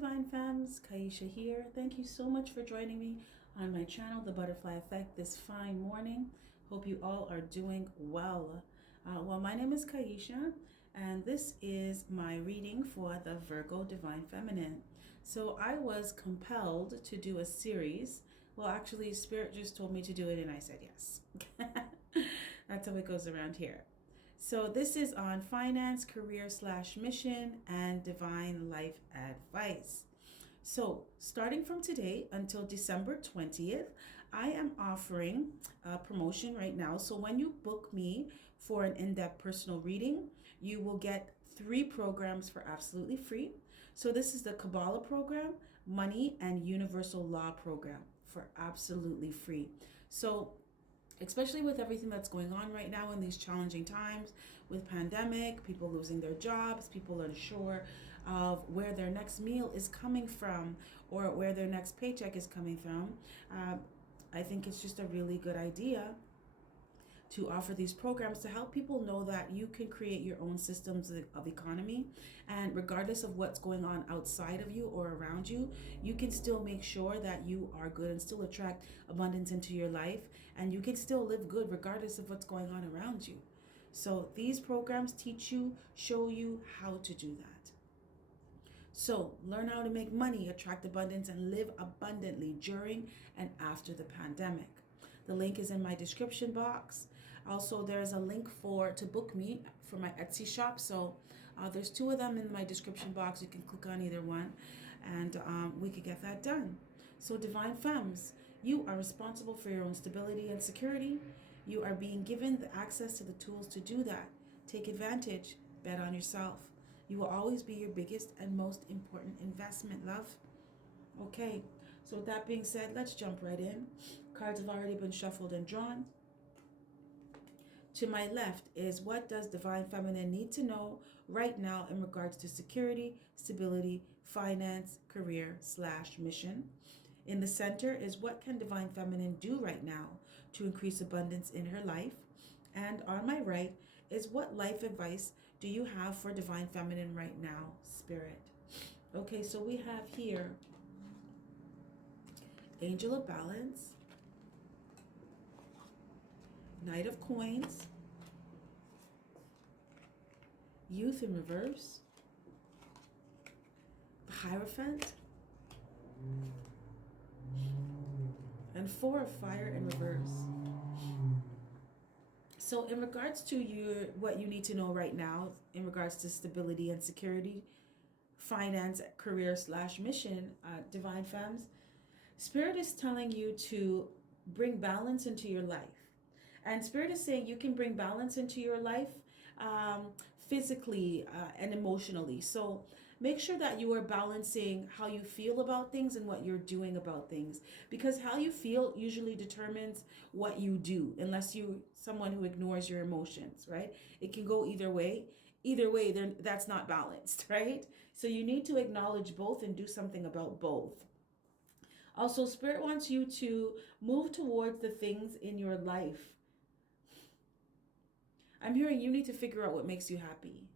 Divine Femmes, Kaisha here. Thank you so much for joining me on my channel, The Butterfly Effect, this fine morning. Hope you all are doing well. My name is Kaisha, and this is my reading for the Virgo Divine Feminine. So I was compelled to do a series. Well, actually, Spirit just told me to do it, and I said yes. That's how it goes around here. So this is on finance, career/mission, and divine life advice. So starting from today until December 20th, I am offering a promotion right now. So when you book me for an in-depth personal reading, you will get 3 programs for absolutely free. So this is the Kabbalah program, Money, and Universal Law program for absolutely free. So especially with everything that's going on right now in these challenging times with pandemic, people losing their jobs, people unsure of where their next meal is coming from or where their next paycheck is coming from. I think it's just a really good idea to offer these programs to help people know that you can create your own systems of economy, and regardless of what's going on outside of you or around you, you can still make sure that you are good and still attract abundance into your life, and you can still live good regardless of what's going on around you. So these programs teach you, show you how to do that. So learn how to make money, attract abundance, and live abundantly during and after the pandemic. The link is in my description box. Also, there's a link to book me for my Etsy shop. So there's 2 of them in my description box. You can click on either one, and we could get that done. So Divine Femmes, you are responsible for your own stability and security. You are being given the access to the tools to do that. Take advantage. Bet on yourself. You will always be your biggest and most important investment, love. Okay, so with that being said, let's jump right in. Cards have already been shuffled and drawn. To my left is what does Divine Feminine need to know right now in regards to security, stability, finance, career/mission. In the center is what can Divine Feminine do right now to increase abundance in her life. And on my right is what life advice do you have for Divine Feminine right now, Spirit? Okay, so we have here Angel of Balance, Knight of Coins, Youth in reverse, the Hierophant, and 4 of Fire in reverse. So in regards to what you need to know right now in regards to stability and security, finance, career/mission, Divine Femmes, Spirit is telling you to bring balance into your life. And Spirit is saying you can bring balance into your life physically and emotionally. So make sure that you are balancing how you feel about things and what you're doing about things. Because how you feel usually determines what you do, unless you're someone who ignores your emotions, right? It can go either way. Either way, that's not balanced, right? So you need to acknowledge both and do something about both. Also, Spirit wants you to move towards the things in your life. I'm hearing you need to figure out what makes you happy.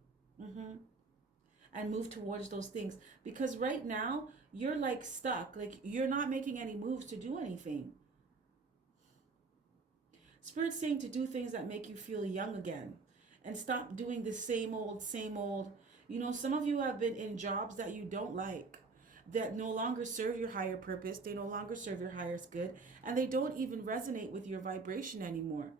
And move towards those things. Because right now, you're like stuck. Like you're not making any moves to do anything. Spirit's saying to do things that make you feel young again. And stop doing the same old, same old. You know, some of you have been in jobs that you don't like, that no longer serve your higher purpose. They no longer serve your highest good. And they don't even resonate with your vibration anymore.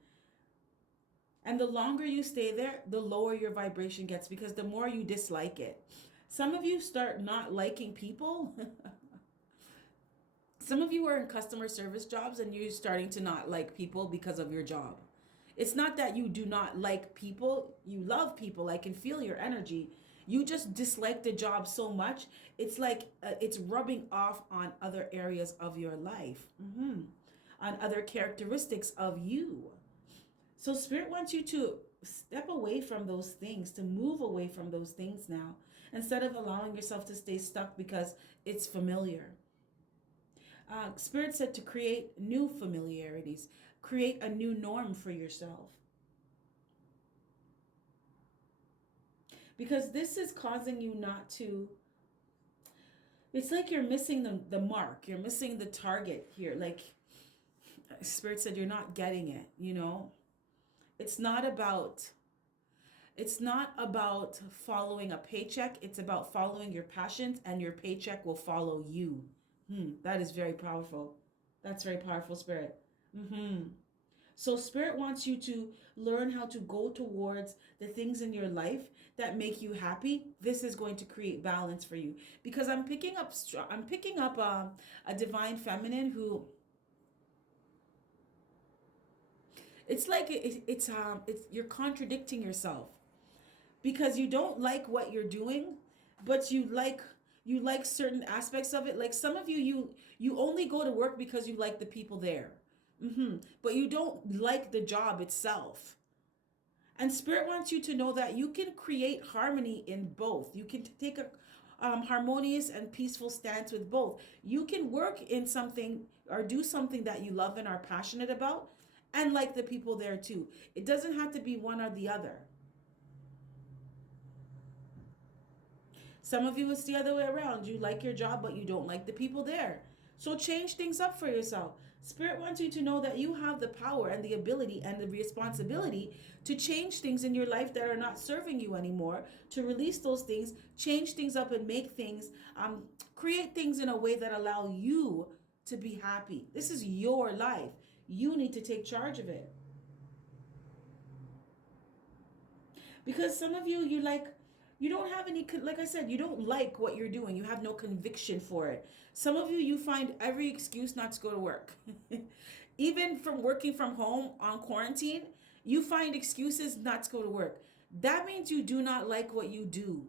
And the longer you stay there, the lower your vibration gets because the more you dislike it. Some of you start not liking people. Some of you are in customer service jobs and you're starting to not like people because of your job. It's not that you do not like people. You love people. I can feel your energy. You just dislike the job so much. It's like it's rubbing off on other areas of your life, on other characteristics of you. So Spirit wants you to step away from those things, to move away from those things now, instead of allowing yourself to stay stuck because it's familiar. Spirit said to create new familiarities, create a new norm for yourself. Because this is causing you not to it's like you're missing the mark. You're missing the target here. Like Spirit said, you're not getting it, you know? It's not about following a paycheck. It's about following your passions, and your paycheck will follow you. That is very powerful. That's very powerful, Spirit. So Spirit wants you to learn how to go towards the things in your life that make you happy. This is going to create balance for you, because I'm picking up a divine feminine who, it's like it's you're contradicting yourself, because you don't like what you're doing, but you like certain aspects of it. Like some of you only go to work because you like the people there. But you don't like the job itself. And Spirit wants you to know that you can create harmony in both. You can take a harmonious and peaceful stance with both. You can work in something or do something that you love and are passionate about, and like the people there too. It doesn't have to be one or the other. Some of you, it's the other way around. You like your job, but you don't like the people there. So change things up for yourself. Spirit wants you to know that you have the power and the ability and the responsibility to change things in your life that are not serving you anymore, to release those things, change things up, and make things, create things in a way that allow you to be happy. This is your life. You need to take charge of it. Because some of you, you don't have any, like I said, you don't like what you're doing. You have no conviction for it. Some of you find every excuse not to go to work. Even from working from home on quarantine, you find excuses not to go to work. That means you do not like what you do.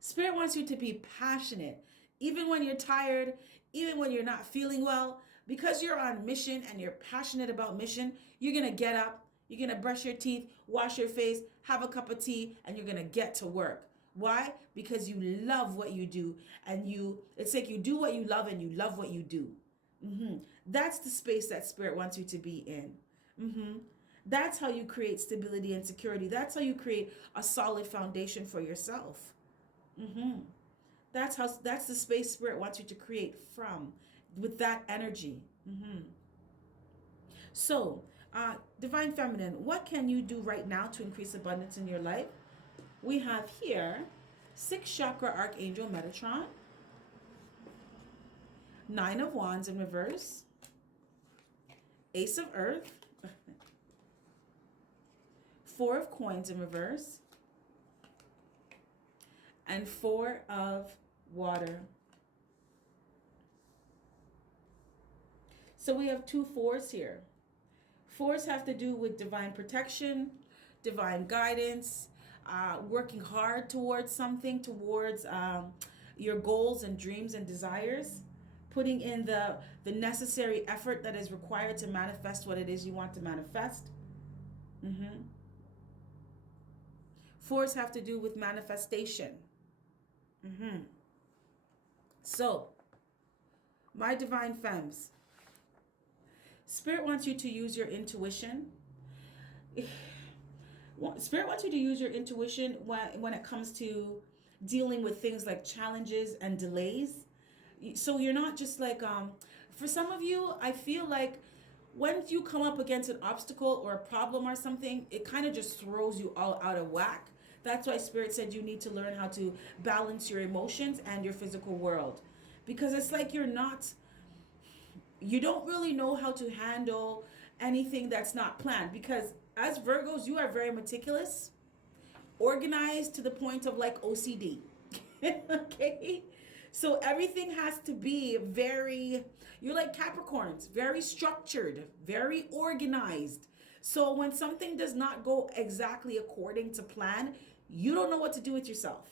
Spirit wants you to be passionate. Even when you're tired, even when you're not feeling well, because you're on mission and you're passionate about mission, you're going to get up, you're going to brush your teeth, wash your face, have a cup of tea, and you're going to get to work. Why? Because you love what you do, and it's like you do what you love and you love what you do. That's the space that Spirit wants you to be in. That's how you create stability and security. That's how you create a solid foundation for yourself. That's the space Spirit wants you to create from, with that energy. So, Divine Feminine, what can you do right now to increase abundance in your life? We have here 6th Chakra Archangel Metatron, 9 of Wands in reverse, Ace of Earth, 4 of Coins in reverse, and 4 of Water. So we have 2 4s here. 4s have to do with divine protection, divine guidance, working hard towards something, towards your goals and dreams and desires, putting in the necessary effort that is required to manifest what it is you want to manifest. 4s have to do with manifestation. So, my divine femmes, Spirit wants you to use your intuition. Spirit wants you to use your intuition when it comes to dealing with things like challenges and delays. So you're not just like, for some of you, I feel like when you come up against an obstacle or a problem or something, it kind of just throws you all out of whack. That's why Spirit said you need to learn how to balance your emotions and your physical world. Because it's like you don't really know how to handle anything that's not planned. Because as Virgos, you are very meticulous, organized to the point of like OCD. Okay? So everything has to be you're like Capricorns, very structured, very organized. So when something does not go exactly according to plan, you don't know what to do with yourself.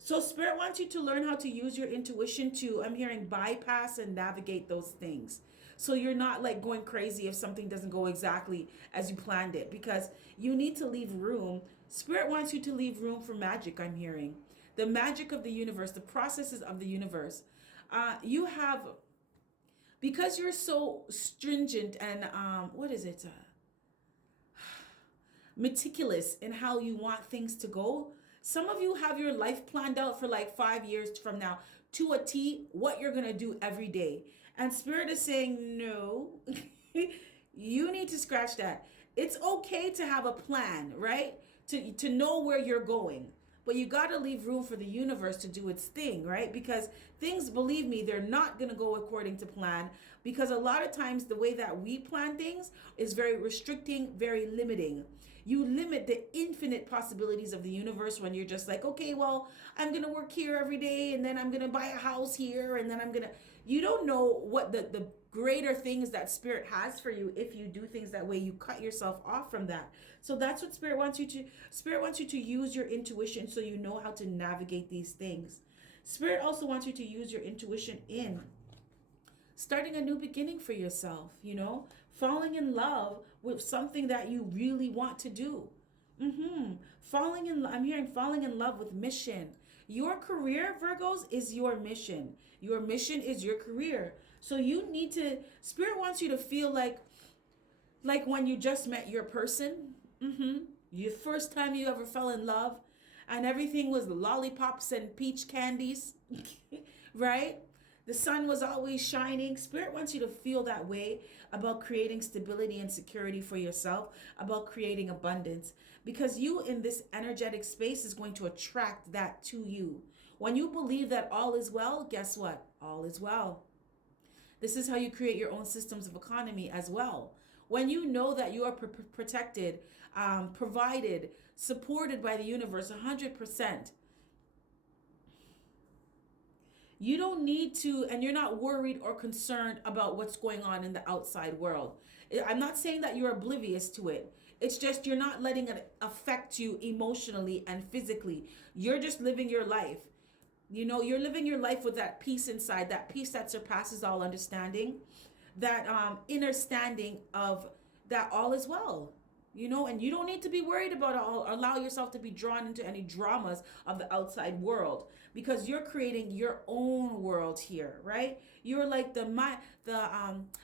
So Spirit wants you to learn how to use your intuition to, I'm hearing, bypass and navigate those things. So you're not like going crazy if something doesn't go exactly as you planned it, because you need to leave room. Spirit wants you to leave room for magic, I'm hearing. The magic of the universe, the processes of the universe. Because you're so stringent and, meticulous in how you want things to go, Some of you have your life planned out for like 5 years from now to a T, what you're going to do every day. And Spirit is saying, no, you need to scratch that. It's okay to have a plan, right? To know where you're going. But you got to leave room for the universe to do its thing, right? Because things, believe me, they're not going to go according to plan. Because a lot of times the way that we plan things is very restricting, very limiting. You limit the infinite possibilities of the universe when you're just like, okay, well, I'm going to work here every day, and then I'm going to buy a house here, and then I'm going to, you don't know what the greater things that Spirit has for you. If you do things that way, you cut yourself off from that. So that's what Spirit wants you to use your intuition so you know how to navigate these things. Spirit also wants you to use your intuition in starting a new beginning for yourself, falling in love with something that you really want to do. I'm hearing falling in love with mission. Your career, Virgos, is your mission. Your mission is your career. So Spirit wants you to feel like when you just met your person, your first time you ever fell in love, and everything was lollipops and peach candies, right? The sun was always shining. Spirit wants you to feel that way about creating stability and security for yourself, about creating abundance, because you in this energetic space is going to attract that to you. When you believe that all is well, guess what? All is well. This is how you create your own systems of economy as well. When you know that you are protected, provided, supported by the universe 100%, you don't need to, and you're not worried or concerned about what's going on in the outside world. I'm not saying that you're oblivious to it. It's just you're not letting it affect you emotionally and physically. You're just living your life. You're living your life with that peace inside, that peace that surpasses all understanding, that inner standing of that all is well. And you don't need to be worried about allow yourself to be drawn into any dramas of the outside world, because you're creating your own world here, right? You're like the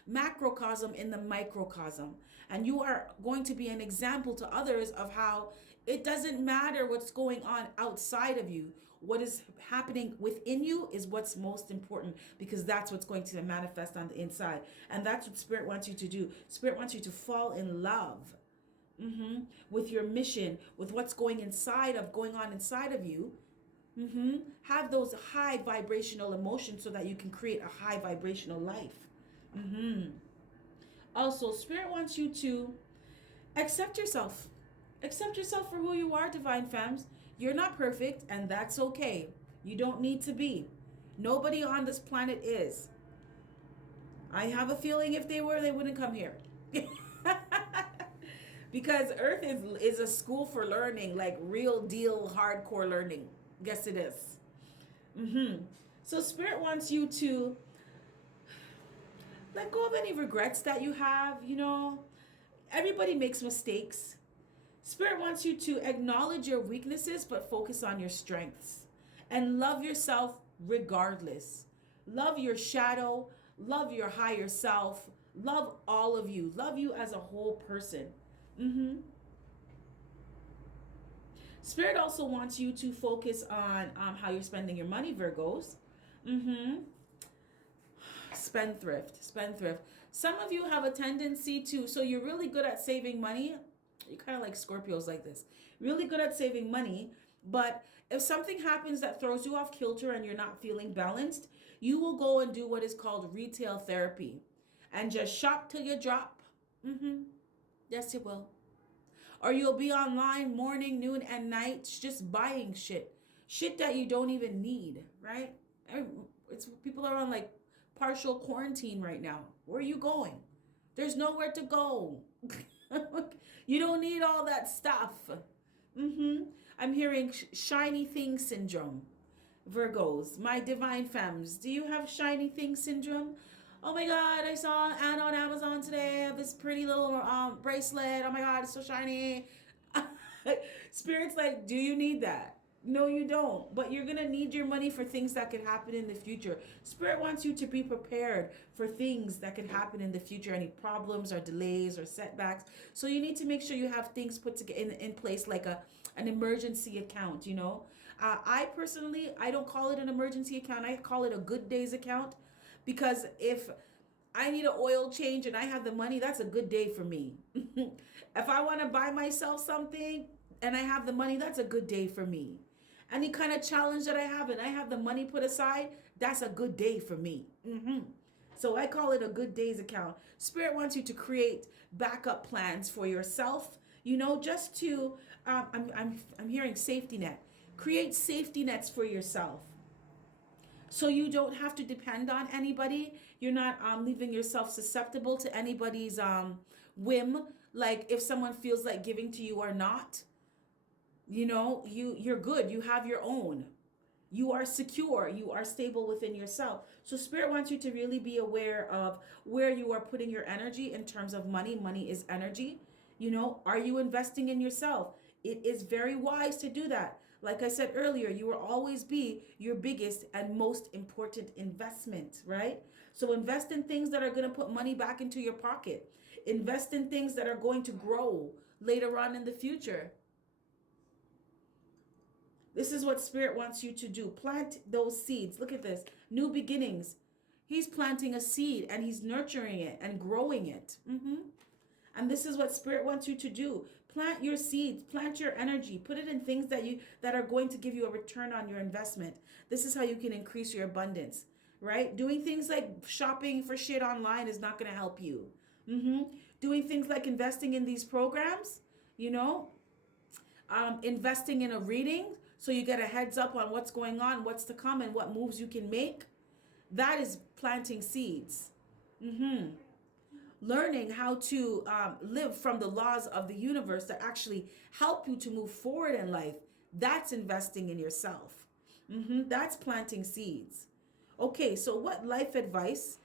macrocosm in the microcosm, and you are going to be an example to others of how it doesn't matter what's going on outside of you. What is happening within you is what's most important, because that's what's going to manifest on the inside. And that's what Spirit wants you to do. Spirit wants you to fall in love with your mission, with what's going on inside of you. Have those high vibrational emotions so that you can create a high vibrational life. Also, Spirit wants you to accept yourself. Accept yourself for who you are, Divine Femmes. You're not perfect, and that's okay. You don't need to be. Nobody on this planet is. I have a feeling if they were, they wouldn't come here. Because Earth is a school for learning, like real deal hardcore learning. Yes, it is. So Spirit wants you to let go of any regrets that you have. Everybody makes mistakes. Spirit wants you to acknowledge your weaknesses, but focus on your strengths. And love yourself regardless. Love your shadow. Love your higher self. Love all of you. Love you as a whole person. Spirit also wants you to focus on how you're spending your money, Virgos. Spendthrift. Some of you have a tendency to, so you're really good at saving money. You're kind of like Scorpios like this. Really good at saving money, but if something happens that throws you off kilter and you're not feeling balanced, you will go and do what is called retail therapy and just shop till you drop. Yes, you will. Or you'll be online morning, noon, and night just buying shit that you don't even need, right? People are on like partial quarantine right now. Where are you going? There's nowhere to go. You don't need all that stuff. I'm hearing shiny thing syndrome. Virgos, my Divine Femmes, do you have shiny thing syndrome? Oh my God, I saw an ad on Amazon today of this pretty little bracelet. Oh my God, it's so shiny. Spirit's like, do you need that? No, you don't. But you're going to need your money for things that could happen in the future. Spirit wants you to be prepared for things that could happen in the future, any problems or delays or setbacks. So you need to make sure you have things put together in place, like an emergency account, you know. I personally, I don't call it an emergency account. I call it a good days account, because if I need an oil change and I have the money, that's a good day for me. If I want to buy myself something and I have the money, that's a good day for me. Any kind of challenge that I have and I have the money put aside, that's a good day for me. So I call it a good days account. Spirit wants you to create backup plans for yourself, you know, just to, I'm hearing safety net. Create safety nets for yourself, so you don't have to depend on anybody. You're not leaving yourself susceptible to anybody's whim. Like if someone feels like giving to you or not, you know, you're good. You have your own. You are secure. You are stable within yourself. So Spirit wants you to really be aware of where you are putting your energy in terms of money. Money is energy. You know, are you investing in yourself? It is very wise to do that. Like I said earlier, you will always be your biggest and most important investment, right? So invest in things that are going to put money back into your pocket. Invest in things that are going to grow later on in the future. This is what Spirit wants you to do. Plant those seeds. Look at this. New beginnings. He's planting a seed and he's nurturing it and growing it. And this is what Spirit wants you to do. Plant your seeds, plant your energy, put it in things that are going to give you a return on your investment. This is how you can increase your abundance, right? Doing things like shopping for shit online is not going to help you. Doing things like investing in these programs, you know, investing in a reading so you get a heads up on what's going on, what's to come, and what moves you can make. That is planting seeds. Learning how to live from the laws of the universe that actually help you to move forward in life. That's investing in yourself. That's planting seeds. Okay, so what life advice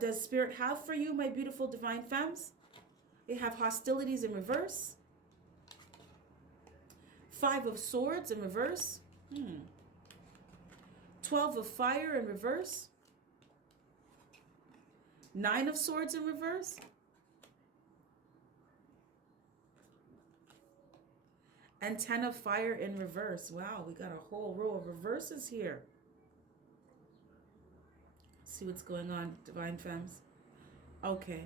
does Spirit have for you, my beautiful divine femmes? They have hostilities in reverse. 5 of Swords in reverse. 12 of Fire in reverse. 9 of Swords in reverse. And 10 of Fire in reverse. Wow, we got a whole row of reverses here. Let's see what's going on, divine femmes. Okay,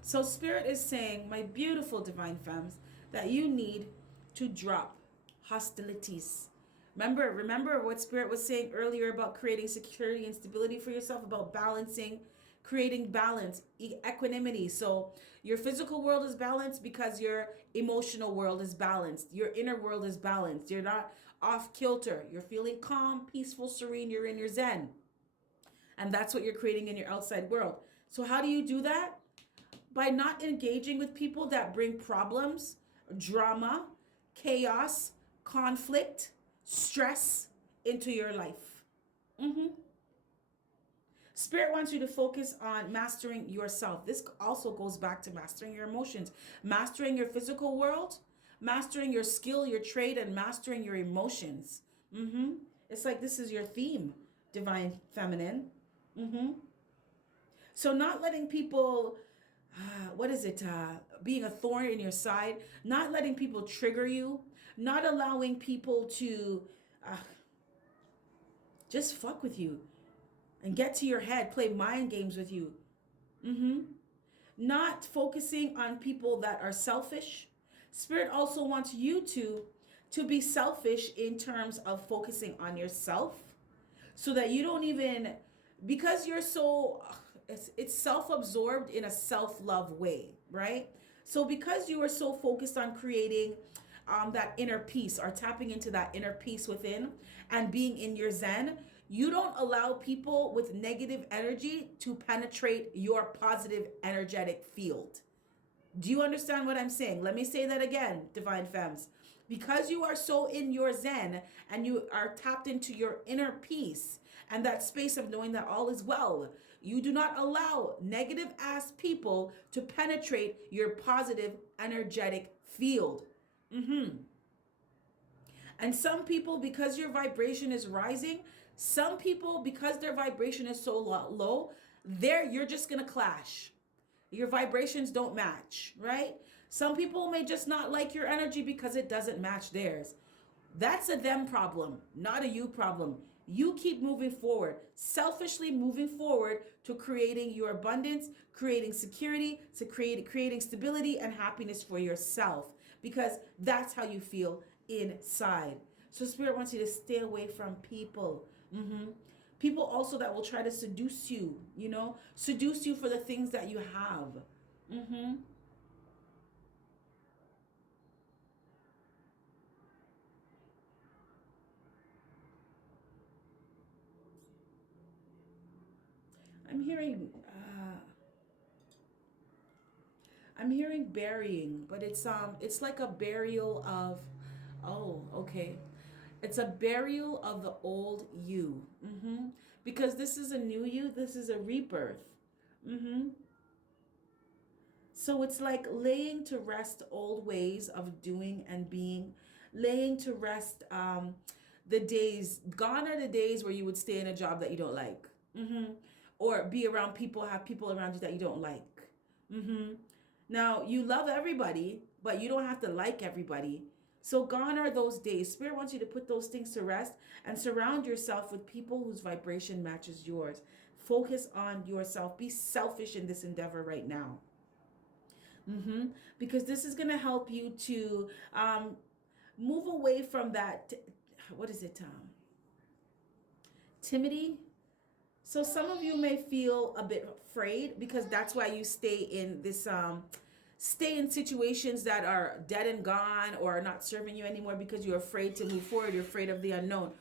so Spirit is saying, my beautiful divine femmes, that you need to drop hostilities. Remember what Spirit was saying earlier about creating security and stability for yourself, about balancing, creating balance, equanimity. So your physical world is balanced because your emotional world is balanced. Your inner world is balanced. You're not off kilter. You're feeling calm, peaceful, serene. You're in your Zen. And that's what you're creating in your outside world. So how do you do that? By not engaging with people that bring problems, drama, chaos, conflict, stress into your life. Spirit wants you to focus on mastering yourself. This also goes back to mastering your emotions, mastering your physical world, mastering your skill, your trade, and mastering your emotions. It's like this is your theme, divine feminine. So not letting people, being a thorn in your side, not letting people trigger you, not allowing people to just fuck with you and get to your head, play mind games with you. Not focusing on people that are selfish. Spirit also wants you to be selfish in terms of focusing on yourself, so that you don't even, because you're so, it's self-absorbed in a self-love way, right? So because you are so focused on creating that inner peace, or tapping into that inner peace within and being in your Zen, you don't allow people with negative energy to penetrate your positive energetic field. Do you understand what I'm saying? Let me say that again, divine femmes. Because you are so in your Zen and you are tapped into your inner peace and that space of knowing that all is well, you do not allow negative ass people to penetrate your positive energetic field. And some people, because your vibration is rising, some people, because their vibration is so low, you're just gonna clash. Your vibrations don't match, right? Some people may just not like your energy because it doesn't match theirs. That's a them problem, not a you problem. You keep moving forward, selfishly moving forward to creating your abundance, creating security, to creating stability and happiness for yourself, because that's how you feel inside. So Spirit wants you to stay away from people. People also that will try to seduce you, seduce you for the things that you have. I'm hearing I'm hearing burying, but it's like a burial of, oh, okay. It's a burial of the old you. Because this is a new you, this is a rebirth. So it's like laying to rest old ways of doing and being, laying to rest the days, gone are the days where you would stay in a job that you don't like. Or be around people, have people around you that you don't like. Now, you love everybody, but you don't have to like everybody. So gone are those days. Spirit wants you to put those things to rest and surround yourself with people whose vibration matches yours. Focus on yourself. Be selfish in this endeavor right now. Because this is going to help you to move away from that, what is it, timidity. So some of you may feel a bit afraid because that's why you stay in this stay in situations that are dead and gone or are not serving you anymore, because you're afraid to move forward. You're afraid of the unknown.